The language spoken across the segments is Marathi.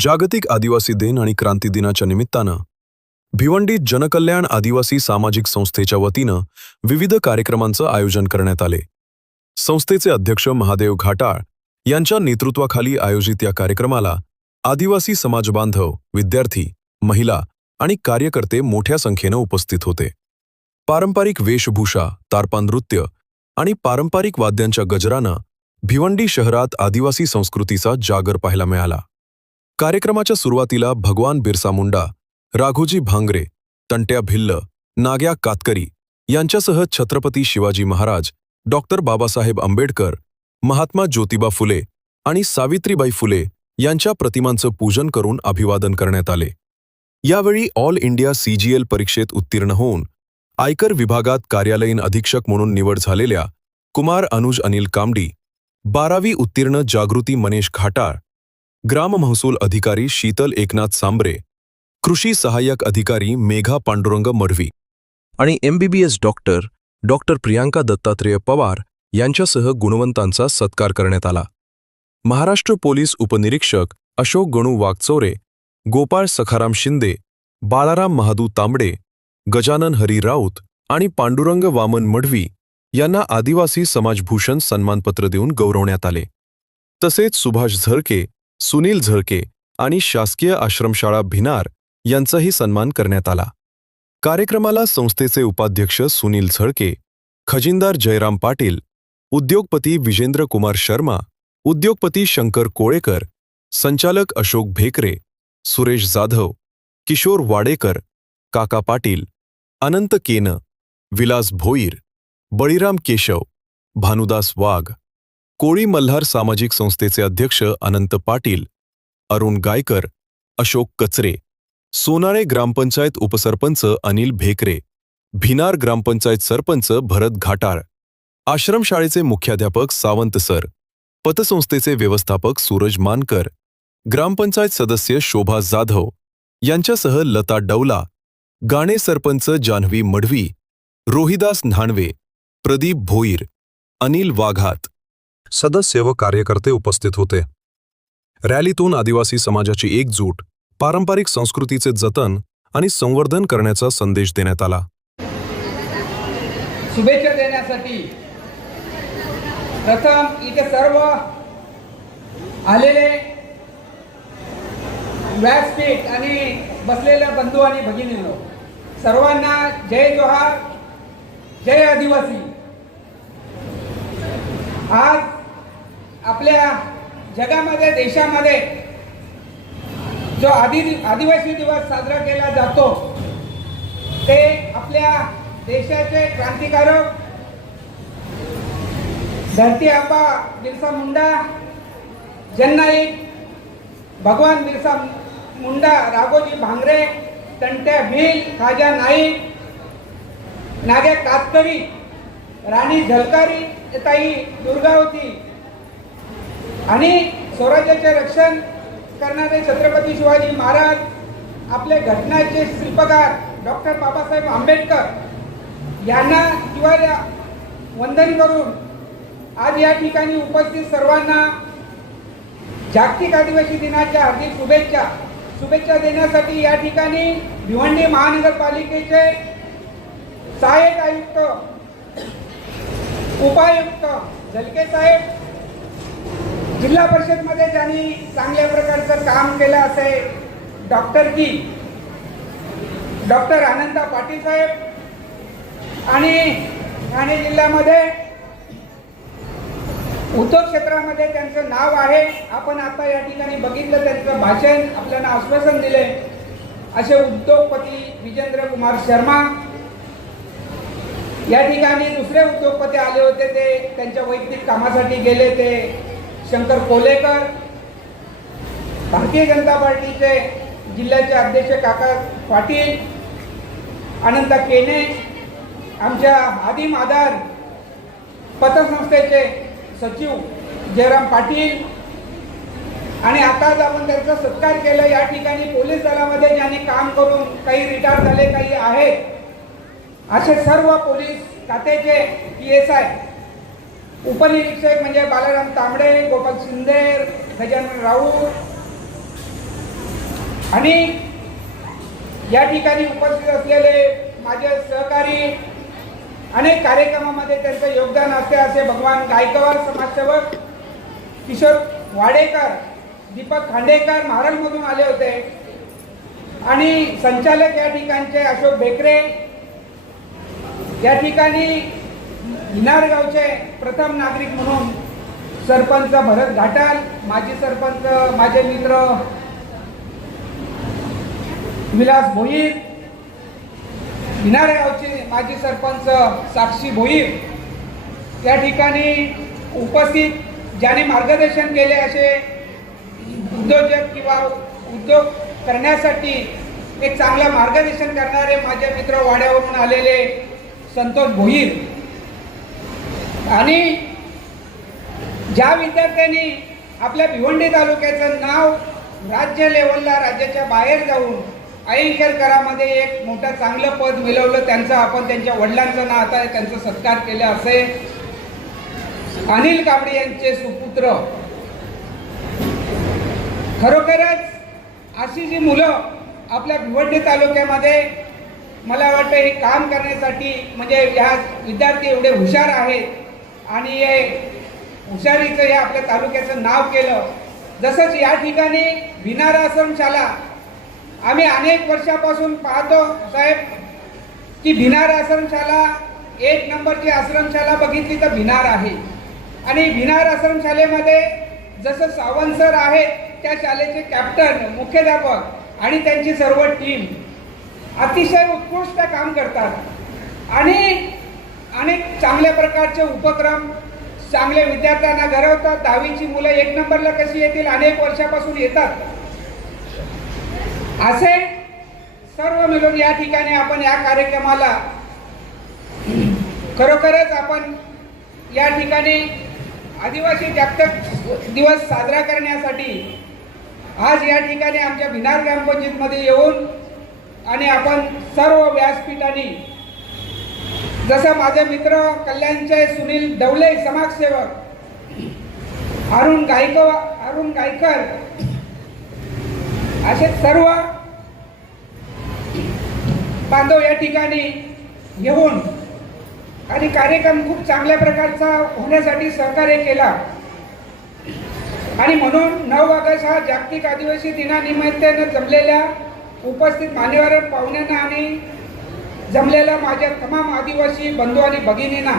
जागतिक आदिवासी दिन आणि क्रांती दिनाच्या निमित्तानं भिवंडीत जनकल्याण आदिवासी सामाजिक संस्थेच्या वतीनं विविध कार्यक्रमांचं आयोजन करण्यात आले. संस्थेचे अध्यक्ष महादेव घाटाळ यांच्या नेतृत्वाखाली आयोजित या कार्यक्रमाला आदिवासी समाजबांधव, विद्यार्थी, महिला आणि कार्यकर्ते मोठ्या संख्येनं उपस्थित होते. पारंपरिक वेशभूषा, तारपा नृत्य आणि पारंपरिक वाद्यांच्या गजरानं भिवंडी शहरात आदिवासी संस्कृतीचा जागर पाहायला मिळाला. कार्यक्रमाच्या सुरुवातीला भगवान बिरसा मुंडा, राघोजी भांगरे, तंट्या भिल्ल, नाग्या कातकरी यांच्यासह छत्रपती शिवाजी महाराज, डॉक्टर बाबासाहेब आंबेडकर, महात्मा ज्योतिबा फुले आणि सावित्रीबाई फुले यांच्या प्रतिमांचं पूजन करून अभिवादन करण्यात आले. यावेळी ऑल इंडिया CGL परीक्षेत उत्तीर्ण होऊन आयकर विभागात कार्यालयीन अधीक्षक म्हणून निवड झालेल्या कुमार अनुज अनिल कामडी, 12वी उत्तीर्ण जागृती मनेश घाटाळ, ग्राम महसूल अधिकारी शीतल एकनाथ सांबरे, कृषी सहाय्यक अधिकारी मेघा पांडुरंग मढवी आणि MBBS डॉक्टर प्रियांका दत्तात्रेय पवार यांच्यासह गुणवंतांचा सत्कार करण्यात आला. महाराष्ट्र पोलीस उपनिरीक्षक अशोक गणू वाघचौरे, गोपाळ सखाराम शिंदे, बाळाराम महादू तांबडे, गजानन हरी राऊत आणि पांडुरंग वामन मढवी यांना आदिवासी समाजभूषण सन्मानपत्र देऊन गौरवण्यात आले. तसेच सुभाष झळके, सुनील झळके आणि शासकीय आश्रमशाळा भिनार यांचाही सन्मान करण्यात आला. कार्यक्रमाला संस्थेचे उपाध्यक्ष सुनील झळके, खजिनदार जयराम पाटील, उद्योगपती विजेंद्र कुमार शर्मा, उद्योगपती शंकर कोळेकर, संचालक अशोक भेकरे, सुरेश जाधव, किशोर वाडेकर, काका पाटील, अनंत केन, विलास भोईर, बळीराम केशव, भानुदास वाघ, कोळी मल्हार सामाजिक संस्थेचे अध्यक्ष अनंत पाटील, अरुण गायकर, अशोक कचरे, सोनाळे ग्रामपंचायत उपसरपंच अनिल भेकरे, भिनार ग्रामपंचायत सरपंच भरत घाटाळ, आश्रमशाळेचे मुख्याध्यापक सावंत सर, पतसंस्थेचे व्यवस्थापक सूरज मानकर, ग्रामपंचायत सदस्य शोभा जाधव यांच्यासह लता डवला, गाणे सरपंच जान्हवी मढवी, रोहिदास न्हाणवे, प्रदीप भोईर, अनिल वाघात सदस्य व कार्यकर्ते उपस्थित होते. रॅलीतून आदिवासी समाजाची एकजूट, पारंपरिक संस्कृतीचे जतन आणि संवर्धन करण्याचा संदेश देण्यात आला. शुभेच्छा देण्यासाठी प्रथम इथे सर्व आलेले व्यासपीठ आणि बसलेल्या बंधू आणि भगिनींनो, सर्वांना जय जोहार, जय आदिवासी. आज आपल्या जगामध्ये, देशामध्ये जो आदिवासी दिवस साजरा केला जातो ते आपल्या देशाचे क्रांतिकारक धरती आबा बिरसा मुंडा, जननायक भगवान बिरसा मुंडा, राघोजी भांगरे, तंट्या भील, खाजा नाईक, नाग्या कातकरी, राणी झलकारी, ताई दुर्गावती आणि स्वराज्याचे रक्षण करणारे छत्रपती शिवाजी महाराज, आपले घटनाचे शिल्पकार डॉक्टर बाबासाहेब आंबेडकर यांना वंदन करून आज या ठिकाणी उपस्थित सर्वांना जागतिक आदिवासी दिनाच्या हार्दिक शुभेच्छा देण्यासाठी या ठिकाणी भिवंडी महानगरपालिकेचे सहाय्यक आयुक्त, उपायुक्त झलके साहेब, जिल्हा परिषदमध्ये ज्यांनी चांगल्या प्रकारचं काम केलं असे डॉक्टर आनंदा पाटील साहेब आणि ठाणे जिल्ह्यामध्ये उद्योग क्षेत्रामध्ये त्यांचं नाव आहे. आपण आता या ठिकाणी बघितलं, त्यांचं भाषण, आपल्याला आश्वासन दिले असे उद्योगपती विजेंद्र कुमार शर्मा. या ठिकाणी दुसरे उद्योगपती आले होते, ते त्यांच्या वैयक्तिक कामासाठी गेले, ते शंकर कोलेकर. भारतीय जनता पार्टीचे जिल्ह्याचे अध्यक्ष काका पाटील, अनंत केने, आमच्या आदिम आधार पतसंस्थेचे सचिव जयराम पाटील आणि आताच आपण त्यांचा सत्कार केला. या ठिकाणी पोलीस दलामध्ये ज्यांनी काम करून काही रिटायर झाले, काही आहेत, असे सर्व पोलीस खात्याचे PSI, उपनिरीक्षक म्हणजे बालाराम तांबडे, गोपाल शिंदे, गजानन राऊत, आणि या ठिकाणी उपस्थित असलेले माझे सहकारी, अनेक कार्यक्रमामध्ये त्यांचं योगदान असते असे भगवान गायकवाड समाजसेवक, किशोर वाडेकर, दीपक खांडेकर महाराजमधून आले होते आणि संचालक या ठिकाणचे अशोक बेकरे, या ठिकाणी भिनार गावचे प्रथम नागरिक म्हणून सरपंच भरत घाटाल, माजी सरपंच माझे मित्र विलास भोईर, भिनार गावचे माजी सरपंच साक्षी भोईर, या ठिकाणी उपस्थित ज्याने मार्गदर्शन केले असे उद्योजक किंवा उद्योग करण्यासाठी एक चांगला मार्गदर्शन करणारे माझे मित्र वाड्यावरून आलेले संतोष भोईर, आणि ज्या विद्यार्थ्यांनी आपल्या भिवंडी तालुक्याचं नाव राज्य लेवलला, राज्याच्या बाहेर जाऊन ऐंखेर करामध्ये एक मोठं चांगलं पद मिळवलं, त्यांचं आपण त्यांच्या वडिलांचं नाव आता त्यांचा सत्कार केला असे अनिल कांबळे यांचे सुपुत्र. खरोखरच अशी जी मुलं आपल्या भिवंडी तालुक्यामध्ये मला वाटतं हे काम करण्यासाठी, म्हणजे ह्या विद्यार्थी एवढे हुशार आहेत आणि हे हुशारीचं हे आपल्या तालुक्याचं नाव केलं. जसंच या ठिकाणी भिनार आश्रमशाला आम्ही अनेक वर्षापासून पाहतो साहेब की भिनार आश्रमशाला एक नंबरची आश्रमशाला बघितली तर भिनार आहे, आणि भिनार आश्रमशालेमध्ये जसं सावंत सर आहेत त्या शाळेचे कॅप्टन, मुख्याध्यापक आणि त्यांची सर्व टीम अतिशय उत्कृष्ट काम करतात आणि अनेक चांगल्या प्रकारचे उपक्रम चांगल्या विद्यार्थ्यांना घडवतात. 10वीची मुलं 1 नंबरला कशी येतील, अनेक वर्षापासून येतात. असे सर्व मिळून या ठिकाणी आपण या कार्यक्रमाला खरोखरच आपण या ठिकाणी आदिवासी जागतिक दिवस साजरा करण्यासाठी आज या ठिकाणी आमच्या भिनार ग्रामपंचायतमध्ये येऊन आणि आपण सर्व व्यासपीठाने, जसं माझे मित्र कल्याणचे सुनील डवले समाजसेवक, अरुण गायकर असे सर्व बांधव या ठिकाणी येऊन आणि कार्यक्रम खूप चांगल्या प्रकारचा होण्यासाठी सहकार्य केला. आणि म्हणून 9 ऑगस्ट हा जागतिक आदिवासी दिनानिमित्ताने जमलेल्या उपस्थित मान्यवर पाहुण्यांना आणि जमलेल्या माझ्या तमाम आदिवासी बंधू आणि भगिनींना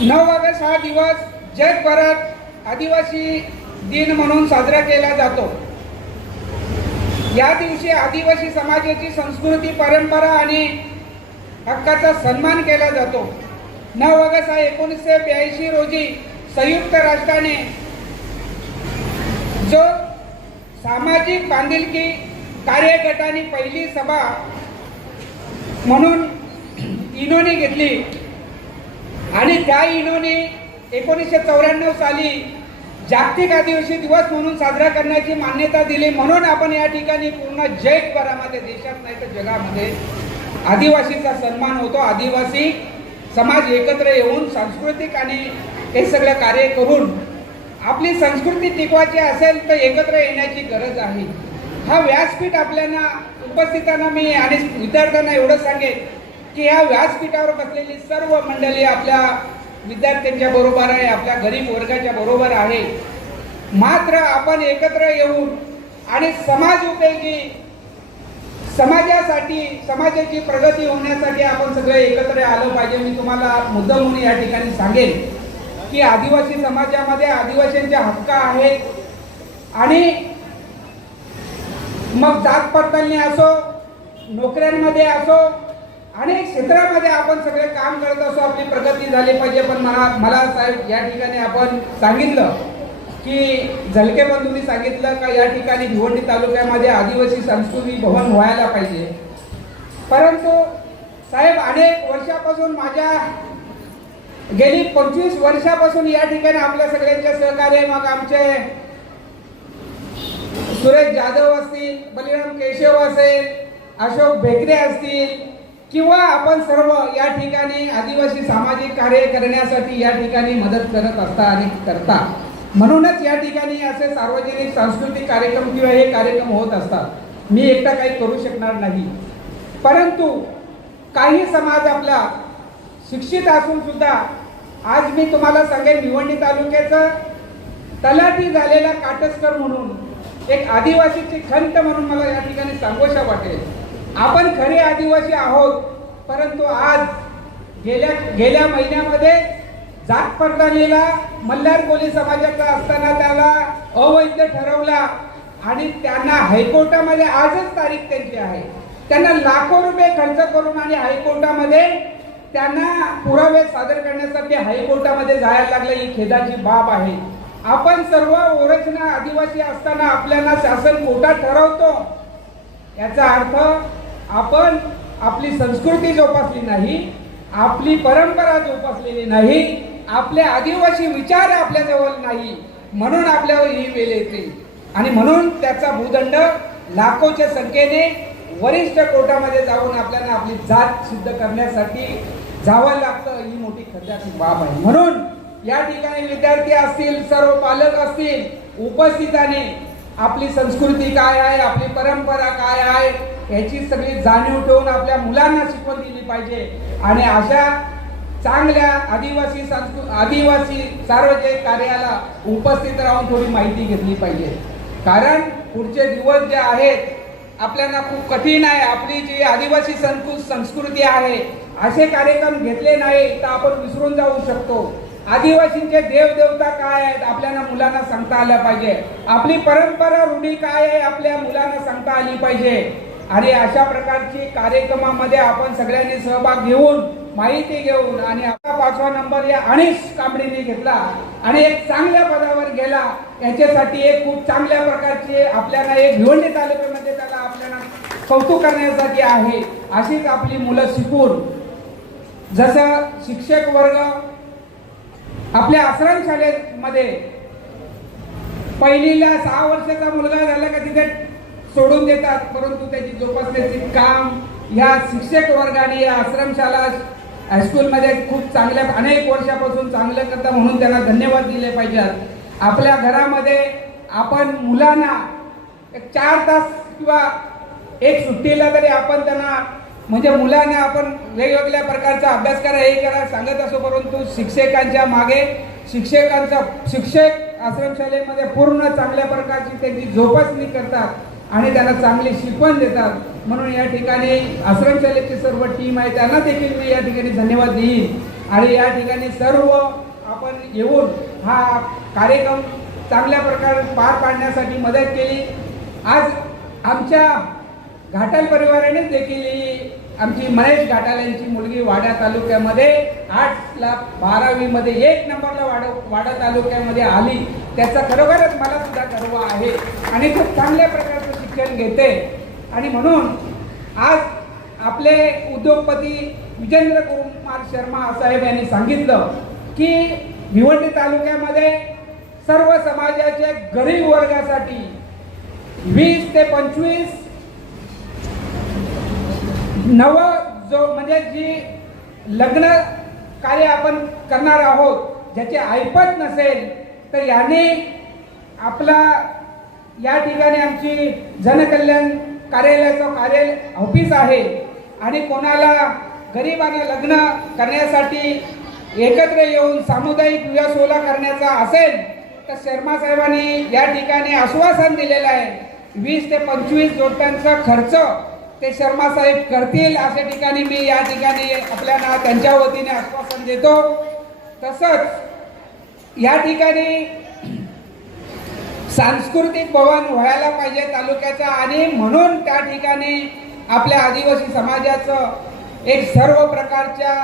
9 ऑगस्ट हा दिवस जगभरात आदिवासी दिन म्हणून साजरा केला जातो. या दिवशी आदिवासी समाजाची संस्कृती, परंपरा आणि हक्काचा सन्मान केला जातो. 9 ऑगस्ट हा 1982 रोजी संयुक्त राष्ट्राने जो सामाजिक बांधिलकी कार्यगटाने पहिली सभा म्हणून इनोने घेतली आणि त्या इनोने 1994 साली जागतिक आदिवासी दिवस म्हणून साजरा करण्याची मान्यता दिली. म्हणून आपण या ठिकाणी पूर्ण जगभरामध्ये, देशात नाही तर जगामध्ये आदिवासीचा सन्मान होतो. आदिवासी समाज एकत्र येऊन सांस्कृतिक आणि हे सगळं कार्य करून आपली संस्कृती टिकवायची असेल तर एकत्र येण्याची गरज आहे. हा व्यासपीठ आपल्याला उपस्थितांना मी आणि विद्यार्थ्यांना एवढं सांगेन की या व्यासपीठावर बसलेली सर्व मंडळी आपल्या विद्यार्थ्यांच्या बरोबर आहे, आपल्या गरीब वर्गाच्या बरोबर आहे. मात्र आपण एकत्र येऊन आणि समाज उपयोगी, समाजासाठी, समाजाची प्रगती होण्यासाठी आपण सगळे एकत्र आलं पाहिजे. मी तुम्हाला मुद्दा म्हणून या ठिकाणी सांगेन की आदिवासी समाजामध्ये आदिवासींचे हक्क आहेत आणि मग जात पडताळणी असो, नोकऱ्यांमध्ये असो, अनेक क्षेत्रामध्ये आपण सगळे काम करत असो, आपली प्रगती झाली पाहिजे. पण मला साहेब या ठिकाणी आपण सांगितलं की झलके बंधूंनी सांगितलं का या ठिकाणी भिवंडी तालुक्यामध्ये आदिवासी संस्कृती भवन व्हायला पाहिजे. परंतु साहेब अनेक वर्षापासून, माझ्या गेली 25 वर्षापासून या ठिकाणी आपल्या सगळ्यांच्या सहकार्य, मग आमचे सुरेश जाधव असतील, बलिराम केशव असेल, अशोक बेकरे असतील किंवा आपण सर्व या ठिकाणी आदिवासी सामाजिक कार्य करण्यासाठी या ठिकाणी मदत करत असता आणि करता. म्हणूनच या ठिकाणी असे सार्वजनिक सांस्कृतिक कार्यक्रम किंवा हे कार्यक्रम होत असतात. मी एकटा काही करू शकणार नाही, परंतु काही समाज आपला शिक्षित असून सुद्धा आज मी तुम्हाला सांगेन, भिवंडी तालुक्याचं तलाठी झालेला काटस्कर म्हणून एक आदिवासीची खंत म्हणून मला या ठिकाणी सांगोशा वाटेल. आपण खरे आदिवासी आहोत, परंतु आज गेल्या महिन्यामध्ये जात पडताळणीला मल्हार कोळी समाजाचा असताना त्याला अवैध ठरवला आणि त्यांना हायकोर्टामध्ये आजच तारीख त्यांची आहे. त्यांना लाखो रुपये खर्च करून आणि हायकोर्टामध्ये त्यांना पुरावे सादर करण्यासाठी हायकोर्टामध्ये जायला लागले. ही खेदाची बाब आहे. आपण सर्व ओरछना आदिवासी असताना आपल्याला शासन कोटा ठरवतो, याचा अर्थ आपण आपली संस्कृती जोपासली नाही, आपली परंपरा जोपासलेली नाही, आपले आदिवासी विचार आपल्याजवळ नाही, म्हणून आपल्यावर ही वेळ येते. आणि म्हणून त्याचा भूदंड लाखोच्या संख्येने वरिष्ठ कोर्टामध्ये जाऊन आपल्याला आपली जात सिद्ध करण्यासाठी जावं लागतं. ही मोठी खर्चाची बाब आहे. म्हणून या ठिकाणी विद्यार्थी असतील, सर्व पालक असतील, उपस्थिताने आपली संस्कृती काय आहे, आपली परंपरा काय आहे याची सगळी जाणीव ठेवून आपल्या मुलांना शिकवण दिली पाहिजे. आणि अशा चांगल्या आदिवासी सार्वजनिक कार्याला उपस्थित राहून थोडी माहिती घेतली पाहिजे. कारण पुढचे दिवस जे आहेत आपल्याला खूप कठीण आहे. आपली जी आदिवासी संस्कृती आहे, असे कार्यक्रम घेतले नाही तर आपण विसरून जाऊ शकतो. आदिवासींचे देवदेवता काय आहेत आपल्याला मुलांना सांगता आल्या पाहिजे. आपली परंपरा रूढी काय आहे आपल्या मुलांना सांगता आली पाहिजे. आणि अशा प्रकारची कार्यक्रमामध्ये आपण सगळ्यांनी सहभाग घेऊन, माहिती घेऊन आणि आपला 5वा नंबर या अनिश कांबळीने घेतला आणि एक चांगल्या पदावर गेला. याच्यासाठी एक खूप चांगल्या प्रकारची आपल्याला एक भिवंडी तालुक्यामध्ये त्याला आपल्याला कौतुक करण्यासाठी आहे. अशीच आपली मुलं शिकून, जसं शिक्षक वर्ग आपल्या आश्रम शाळेमध्ये पहिलीला 6 वर्षाचा मुलगा झाला का तिथे सोडून देतात, परंतु त्याची जोपासण्याचे काम या शिक्षक वर्गाने या आश्रमशाला हायस्कूलमध्ये खूप चांगल्या अनेक वर्षापासून चांगलं करता, म्हणून त्यांना धन्यवाद दिले पाहिजेत. आपल्या घरामध्ये आपण मुलांना 4 तास किंवा एक सुट्टीला तरी आपण त्यांना म्हणजे मुलांना आपण वेगवेगळ्या प्रकारचा अभ्यास करा, हे करा सांगत असो, परंतु शिक्षकांच्या मागे शिक्षक आश्रमशाळेमध्ये पूर्ण चांगल्या प्रकारची त्यांची जोपासणी करतात आणि त्यांना चांगली शिकवण देतात. म्हणून या ठिकाणी आश्रमशाळेची सर्व टीम आहे त्यांना देखील मी या ठिकाणी धन्यवाद देईन. आणि या ठिकाणी सर्व आपण येऊन हा कार्यक्रम चांगल्या प्रकारे पार पाडण्यासाठी मदत केली. आज आमच्या घाटाल परिवाराने देखील आमची महेश घाटाल यांची मुलगी वाडा तालुक्यामध्ये 8ला 12वीमध्ये 1 नंबरला वाडा तालुक्यामध्ये आली. त्याचा खरोखरच मला सुद्धा गर्व आहे आणि खूप चांगल्या प्रकारचं शिक्षण घेते. आणि म्हणून आज आपले उद्योगपती विजेंद्र कुमार शर्मा साहेब यांनी सांगितलं की भिवंडी तालुक्यामध्ये सर्व समाजाच्या गरीब वर्गासाठी 20 ते 25 जो म्हणजे जी लग्न कार्य आपण करणार आहोत, ज्याचे ऐपत नसेल तर याने आपला या ठिकाणी आमची जनकल्याण कार्यालयाचं ऑफिस आहे आणि कोणाला गरिबांना लग्न करण्यासाठी एकत्र येऊन सामुदायिक विवाह सोहळा करण्याचा असेल तर शर्मा साहेबांनी या ठिकाणी आश्वासन दिलेलं आहे. 20 ते 25 जोडप्यांचा खर्च ते शर्मा साहेब करतील, अशा ठिकाणी मी या ठिकाणी आपल्याला त्यांच्या वतीने आश्वासन देतो. तसंच या ठिकाणी सांस्कृतिक भवन व्हायला पाहिजे तालुक्याचा आणि म्हणून त्या ठिकाणी आपल्या आदिवासी समाजाचं एक सर्व प्रकारच्या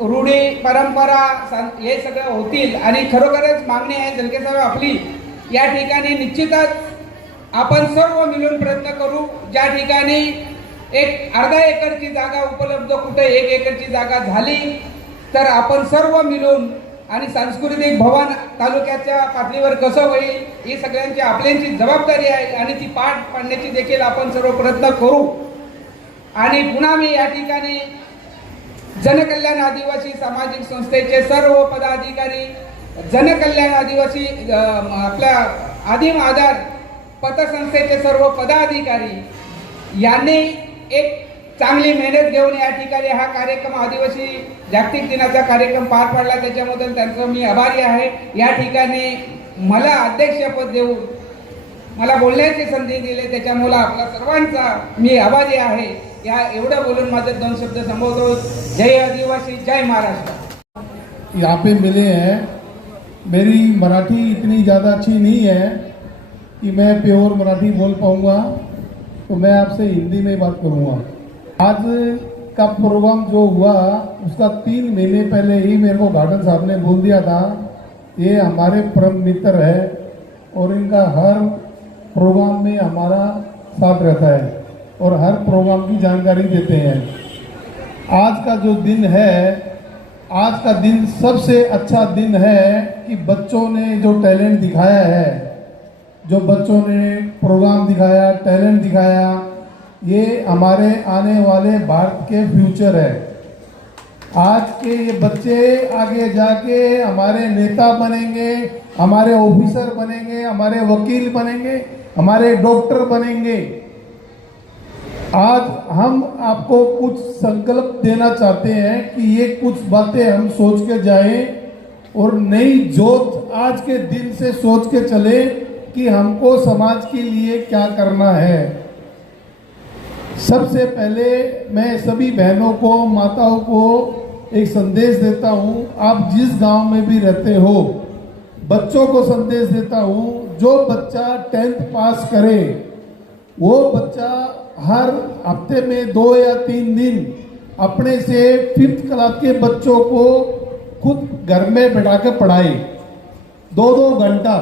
रूढी परंपरा हे सगळं होतील. आणि खरोखरच मागणी आहे जलके साहेब आपली या ठिकाणी निश्चितच आपण सर्व मिळून प्रयत्न करू. ज्या ठिकाणी एक अर्धा एकरची जागा उपलब्ध, कुठे 1 एकरची जागा झाली तर आपण सर्व मिळून आणि सांस्कृतिक भवन तालुक्याच्या पातळीवर कसं होईल ही सगळ्यांची आपल्याची जबाबदारी आहे आणि ती पार पाडण्याची देखील आपण सर्व प्रयत्न करू. आणि पुन्हा मी या ठिकाणी जनकल्याण आदिवासी सामाजिक संस्थेचे सर्व पदाधिकारी जनकल्याण आदिवासी आपल्या आदिम आधार पतसंस्थेचे सर्व पदाधिकारी यांनी एक चांगली मेहनत घेऊन या ठिकाणी हा कार्यक्रम आदिवासी जागतिक दिनाचा कार्यक्रम पार पाडला, त्याच्याबद्दल त्यांचं मी आभारी आहे. या ठिकाणी मला अध्यक्षपद देऊन मला बोलण्याची संधी दिली, त्याच्यामुळे आपला सर्वांचा मी आभारी आहे. या एवढं बोलून माझे 2 शब्द संबोधतो. जय आदिवासी, जय महाराष्ट्र. यहाँ पे मिले हैं. मेरी मराठी इतनी ज़्यादा अच्छी नहीं है कि मैं प्योर मराठी बोल पाऊँगा, तो मैं आपसे हिंदी में बात करूँगा. आज का प्रोग्राम जो हुआ उसका 3 महीने पहले ही मेरे को घाटन साहब ने बोल दिया था. ये हमारे परम मित्र है और इनका हर प्रोग्राम में हमारा साथ रहता है और हर प्रोग्राम की जानकारी देते हैं. आज का जो दिन है, आज का दिन सबसे अच्छा दिन है कि बच्चों ने जो टैलेंट दिखाया है, जो बच्चों ने प्रोग्राम दिखाया, टैलेंट दिखाया, ये हमारे आने वाले भारत के फ्यूचर है. आज के ये बच्चे आगे जाके हमारे नेता बनेंगे, हमारे ऑफिसर बनेंगे, हमारे वकील बनेंगे, हमारे डॉक्टर बनेंगे. आज हम आपको कुछ संकल्प देना चाहते हैं कि ये कुछ बातें हम सोच के जाएं और नई जोत आज के दिन से सोच के चले कि हमको समाज के लिए क्या करना है. सबसे पहले मैं सभी बहनों को, माताओं को एक संदेश देता हूँ. आप जिस गांव में भी रहते हो, बच्चों को संदेश देता हूँ, जो बच्चा 10th पास करे वो बच्चा हर हफ्ते में 2 या 3 दिन अपने से 5th क्लास के बच्चों को खुद घर में बैठा कर पढ़ाए. 2-2 घंटा,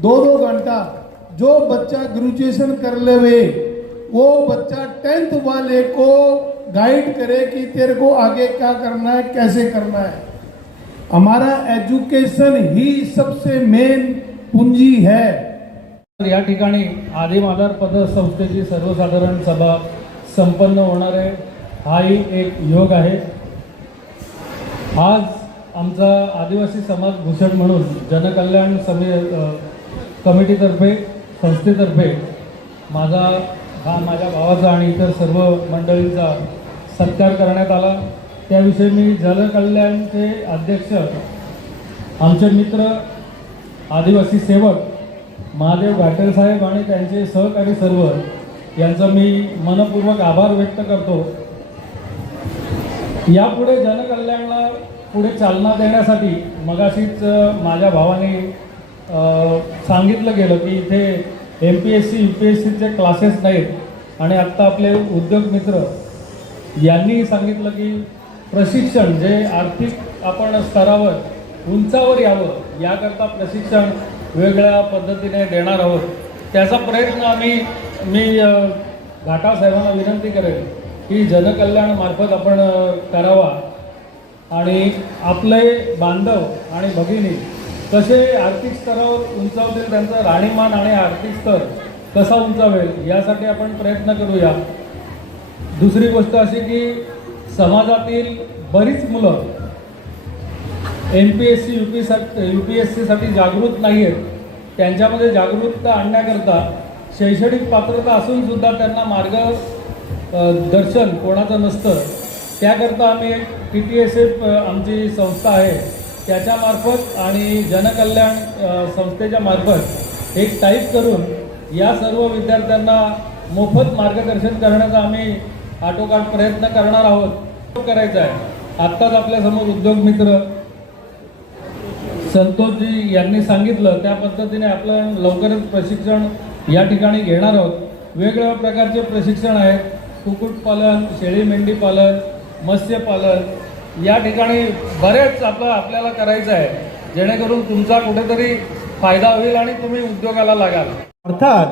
2-2 घंटा. जो बच्चा ग्रेजुएशन कर लेवे वो बच्चा 10th वाले को गाइड करे कि तेरे को आगे क्या करना है, कैसे करना है. हमारा एजुकेशन ही सबसे मेन पूंजी है. या ठिकाणी आदिम आधार पतसंस्थेची सर्वसाधारण सभा संपन्न होणार आहे. हाही एक योग आहे. आज आमचा आदिवासी समाज भूषण म्हणून जनकल्याण कमिटीतर्फे, संस्थेतर्फे माझ्या भावाचा आणि इतर सर्व मंडळींचा सत्कार करण्यात आला. त्याविषयी मी जनकल्याणचे अध्यक्ष, आमचे मित्र, आदिवासी सेवक महादेव घाटल साहेब आणि त्यांचे सहकारी सर्व यांचा मी मनपूर्वक आभार व्यक्त करतो. यापुढे जनकल्याणला पुढे चालना देण्यासाठी मगाशीच माझ्या भावाने सांगितलं गेलं की इथे MPSC UPSCचे क्लासेस नाहीत आणि आत्ता आपले उद्योग मित्र यांनी सांगितलं की प्रशिक्षण जे आर्थिक आपण स्तरावर उंचावर यावं याकरता प्रशिक्षण वेगळ्या पद्धतीने देणार आहोत. त्याचा प्रयत्न मी घाटा साहेबांना विनंती करेन की जनकल्याणमार्फत आपण करावा आणि आपले बांधव आणि भगिनी कसे आर्थिक स्तरावर उंचावतील, त्यांचं राहणीमान आणि आर्थिक स्तर कसा उंचावेल यासाठी आपण प्रयत्न करूया. दुसरी गोष्ट अशी की समाजातील बरीच मुलं MPSC UPSCसाठी जागृत नाही आहेत. त्यांच्यामध्ये जागरूकता आणण्याकरता शैक्षणिक पात्रता असून सुद्धा त्यांना मार्गदर्शन कोणाचं नसतं. त्याकरता आम्ही एक TTSF आमची संस्था आहे त्याच्यामार्फत आणि जनकल्याण संस्थेच्या मार्फत एक टाईप करून या सर्व विद्यार्थ्यांना मोफत मार्गदर्शन करण्याचा आम्ही आटोकाट प्रयत्न करणार आहोत. करायचा आहे. आत्ताच आपल्यासमोर उद्योग मित्र संतोषजी यांनी सांगितलं त्या पद्धतीने आपलं लवकरच प्रशिक्षण या ठिकाणी घेणार आहोत. वेगवेगळ्या प्रकारचे प्रशिक्षण आहेत. कुक्कुटपालन, शेळी मेंढी पालन, मत्स्यपालन, या ठिकाणी बरेच आपल्याला करायचं आहे जेणेकरून तुमचा कुठेतरी फायदा होईल आणि तुम्ही उद्योगाला लागाल. अर्थात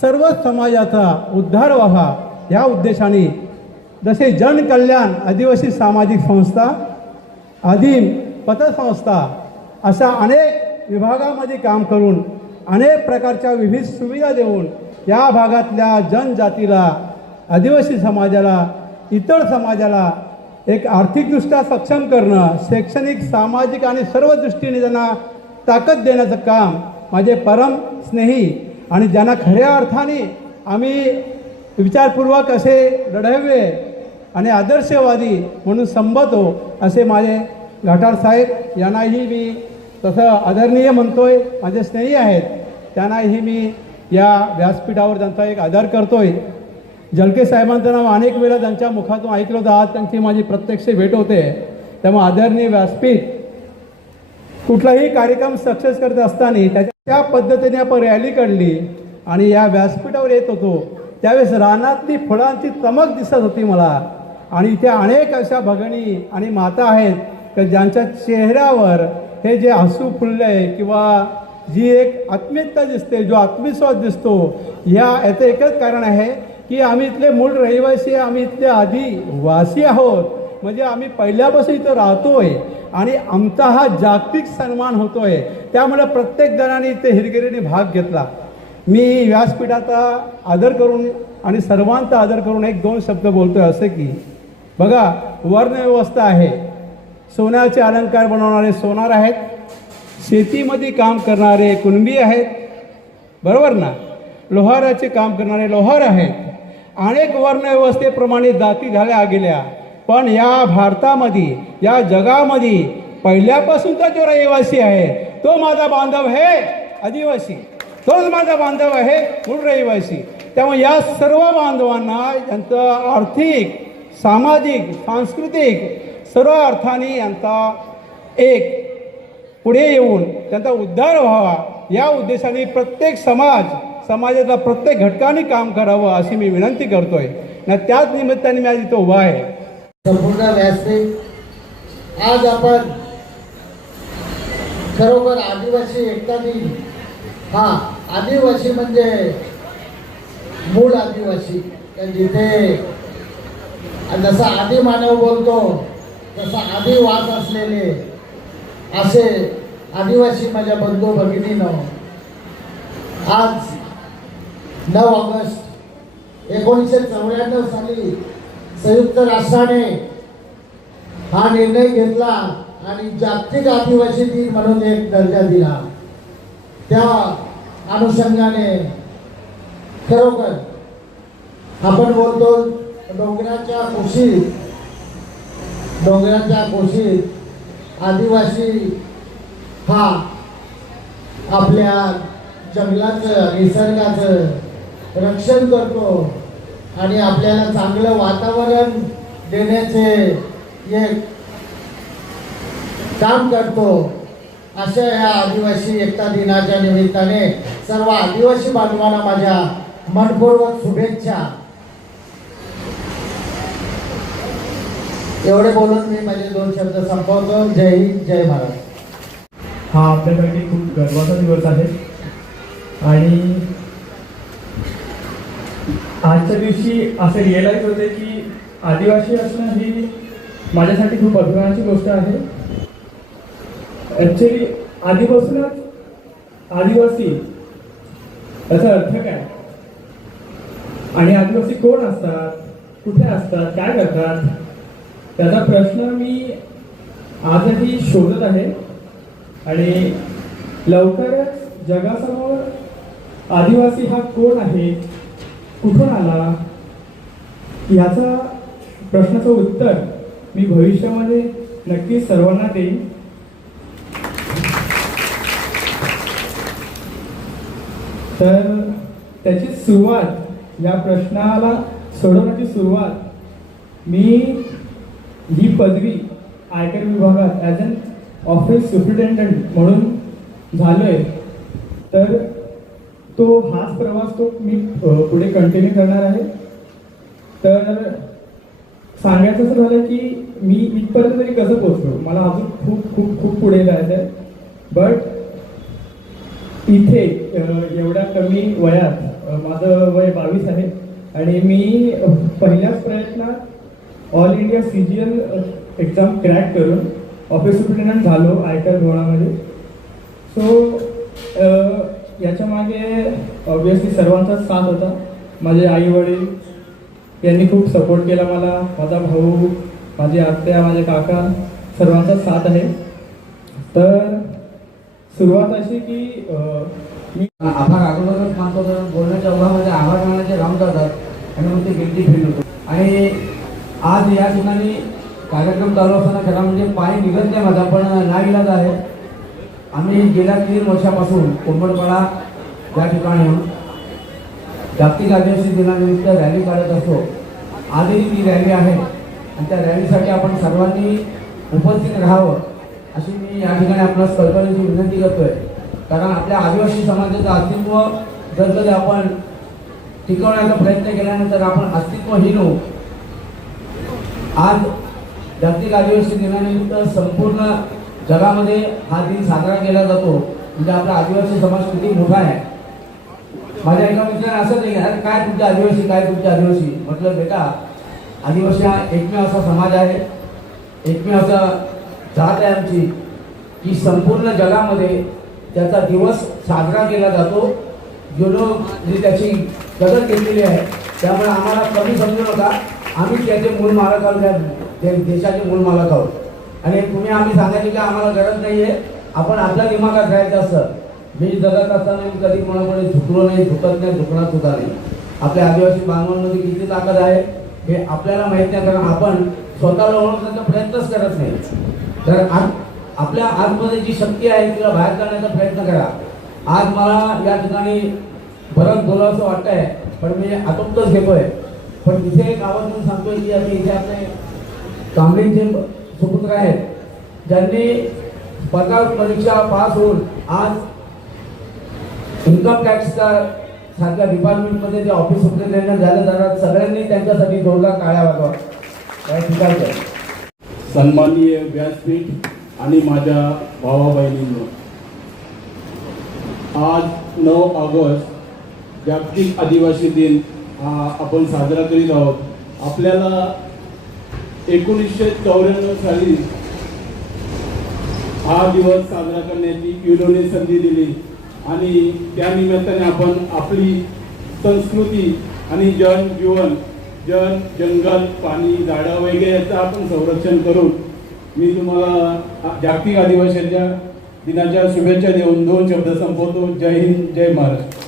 सर्व समाजाचा उद्धार व्हावा या उद्देशाने जसे जनकल्याण आदिवासी सामाजिक संस्था, आदिम पतसंस्था अशा अनेक विभागामध्ये काम करून अनेक प्रकारच्या विविध सुविधा देऊन या भागातल्या जनजातीला, आदिवासी समाजाला, इतर समाजाला एक आर्थिकदृष्ट्या सक्षम करणं, शैक्षणिक, सामाजिक आणि सर्व दृष्टीने त्यांना ताकद देण्याचं काम माझे परम स्नेही आणि ज्यांना खऱ्या अर्थाने आम्ही विचारपूर्वक असे लढावे आणि आदर्शवादी म्हणून संबोधतो असे माझे घाटाळ साहेब यांनाही मी तसं आदरणीय म्हणतोय. माझे स्नेही आहेत, त्यांनाही मी या व्यासपीठावर त्यांचा एक आदर करतोय. जलके साहेबांचं नाव अनेक वेळा त्यांच्या मुखातून ऐकलं होतं, आज त्यांची माझी प्रत्यक्ष भेट होते. त्यामुळे आदरणीय व्यासपीठ कुठलाही कार्यक्रम सक्सेस करत असताना त्या पद्धतीने आपण रॅली काढली आणि या व्यासपीठावर येत होतो त्यावेळेस रानातली फळांची चमक दिसत होती मला. आणि इथे अनेक अशा भगिनी आणि माता आहेत की ज्यांच्या चेहऱ्यावर हे जे हसू फुललं आहे किंवा जी एक आत्मीयता दिसते, जो आत्मविश्वास दिसतो, याचं एकच कारण आहे की आम्ही इथले मूळ रहिवासी, आम्ही इथले आदिवासी आहोत. म्हणजे आम्ही पहिल्यापासून इथं राहतोय आणि आमचा हा जागतिक सन्मान होतोय. त्यामुळे प्रत्येक जणांनी इथे हिरगिरीने भाग घेतला. मी व्यासपीठाचा आदर करून आणि सर्वांचा आदर करून एक दोन शब्द बोलतोय असे की बघा, वर्णव्यवस्था आहे. सोन्याचे अलंकार बनवणारे सोनार आहेत, शेतीमध्ये काम करणारे कुणबी आहेत, बरोबर ना, लोहाराचे काम करणारे लोहार आहेत. अनेक वर्णव्यवस्थेप्रमाणे जाती झाल्या गेल्या, पण या भारतामध्ये, या जगामध्ये पहिल्यापासूनचा जो रहिवासी आहे तो माझा बांधव आहे आदिवासी, तोच माझा बांधव आहे मूळ रहिवासी. त्यामुळे या सर्व बांधवांना यांचं आर्थिक, सामाजिक, सांस्कृतिक सर्व अर्थाने यांचा एक पुढे येऊन त्यांचा उद्धार व्हावा या उद्देशाने प्रत्येक समाजातल्या प्रत्येक घटकाने काम करावं अशी मी विनंती करतोय. ना त्याच निमित्ताने मी आज इथं उभा आहे. संपूर्ण व्यासपीठ आज आपण खरोखर आदिवासी एकता दिन, हा आदिवासी म्हणजे मूळ आदिवासी, जिथे जसा आदि मानव बोलतो तसा आदिवास असलेले असे आदिवासी माझ्या बंधू भगिनीनं आज 9 ऑगस्ट 1994 साली संयुक्त राष्ट्राने हा निर्णय घेतला आणि जागतिक आदिवासी दिन म्हणून एक दर्जा दिला. त्या अनुषंगाने खरोखर आपण बोलतो डोंगराच्या कुशीत आदिवासी हा आपल्या जंगलाचं, निसर्गाचं रक्षण करतो आणि आपल्याला चांगलं वातावरण देण्याचे एक काम करतो. अशा या आदिवासी एकता दिनाच्या निमित्ताने सर्व आदिवासी बांधवांना माझ्या मनपूर्वक शुभेच्छा. एवढे बोलून मी माझे 2 शब्द संपवतो. जय हिंद, जय महाराष्ट्र. हा आपल्यासाठी खूप गर्वाचा दिवस आहे आणि आजच्या दिवशी असे रिअलाइज होते की आदिवासी असणं ही माझ्यासाठी खूप अभिमानाची गोष्ट आहे. ॲक्च्युली आधीपासूनच आदिवासी याचा अर्थ काय आणि आदिवासी कोण असतात, कुठे असतात, काय करतात, त्याचा प्रश्न मी आजही शोधत आहे आणि लवकरच जगासमोर आदिवासी हा कोण आहे, कुठून आला, याचा प्रश्नाचं उत्तर मी भविष्यामध्ये नक्कीच सर्वांना देईन. तर त्याची सुरुवात, या प्रश्नाला सोडवण्याची सुरुवात मी ही पदवी आयकर विभागात ॲज अन ऑफिस सुपरिटेंडंट म्हणून झालोय. तर हाच प्रवास मी पुढे कंटिन्यू करणार आहे. तर सांगायचं असं झालं की मी इथपर्यंत तरी कसं पोहोचलो, मला अजून खूप खूप खूप पुढे जायचं आहे. बट इथे एवढ्या कमी वयात, माझं वय 22 आहे आणि मी पहिल्याच प्रयत्नात all India CGL exam crack करून ऑफिस सुपरिटेंडंट झालो आयकर विभागामध्ये. सो याच्या मागे ऑब्विसली सर्वांचाच साथ होता. माझे आई वडील यांनी खूप सपोर्ट केला मला, माझा भाऊ, माझी आत्या, माझे काका सर्वांचा साथ आहे. तर सुरुवात अशी की मी आभार अगोदरच मानतो, तर बोलण्याच्या ओघामध्ये आभार मानायचे राहून जातात आणि मग ते गिल्टी फील होतो. आणि आज या ठिकाणी कार्यक्रम चालू असताना खरा म्हणजे पाय निघत नाही माझा, पण नाईलाज आहे. आम्ही गेल्या 3 वर्षापासून कोंबडपाडा या ठिकाणी जागतिक आदिवासी दिनानिमित्त रॅली काढत असतो. आजही ती रॅली आहे आणि त्या रॅलीसाठी आपण सर्वांनी उपस्थित राहावं अशी मी या ठिकाणी आपणास कळकळीची विनंती करतोय. कारण आपल्या आदिवासी समाजाचं अस्तित्व जर कधी आपण टिकवण्याचा प्रयत्न केल्यानंतर आपण अस्तित्वहीन होऊ. आज जागतिक आदिवासी दिनानिमित्त संपूर्ण जगामध्ये हा दिन साजरा केला जातो. म्हणजे आपला आदिवासी समाज किती मोठा आहे. माझ्या एका मित्राने असं नाही, अरे काय तुमचे आदिवासी, काय तुमचे आदिवासी. म्हटलं बेटा, आदिवासी हा एकमेव असा समाज आहे, एकमेव असा जात आहे आमची की संपूर्ण जगामध्ये त्याचा दिवस साजरा केला जातो. जो लोक जे त्याची कदर केलेली आहे, त्यामुळे आम्हाला कमी समजू नका. आम्ही त्याचे मूळ मालक आहोत, त्या देशाचे मूळ मालक आहोत. आणि तुम्ही आम्ही सांगायची की आम्हाला गरज नाही आहे, आपण आपल्या दिमागात राहायचं असतं. मी जगत असताना मी कधी कोणाकडे झुकलो नाही, झुकत नाही, झुकणार सुद्धा नाही. आपल्या आदिवासी बांधवांमध्ये किती ताकद आहे हे आपल्याला माहीत नाही, कारण आपण स्वतःला ओळखण्याचा प्रयत्नच करत नाही. तर आपल्या आतमध्ये जी शक्ती आहे तिला बाहेर काढण्याचा प्रयत्न करा. आज मला या ठिकाणी बरंच बोलावंसं वाटतंय, पण मी आटोपतच घेतोय. पण इथे एक आवर्जून सांगतोय की आम्ही इथे आपले कांबळेंचे सुपुत्र आहेत, ज्यांनी स्पर्धा परीक्षा पास होऊन आज इन्कम टॅक्सचा सारख्या डिपार्टमेंटमध्ये जे ऑफिस सुपरिटेंडंट झाले जातात. सगळ्यांनी त्यांच्यासाठी जोरदार टाळ्या वाजवा. काय ठिकाणचं सन्माननीय व्यासपीठ आणि माझ्या भावा बहिणींनो, आज 9 ऑगस्ट जागतिक आदिवासी दिन हा आपण साजरा करीत आहोत. आपल्याला 1994 साली हा दिवस साजरा करण्याची युनोने संधी दिली आणि त्या निमित्ताने आपण आपली संस्कृती आणि जनजीवन, जंगल, पाणी, झाडं वगैरे याचं आपण संरक्षण करून मी तुम्हाला जागतिक आदिवासींच्या दिनाच्या शुभेच्छा देऊन 2 शब्द संपवतो. जय हिंद, जय महाराष्ट्र.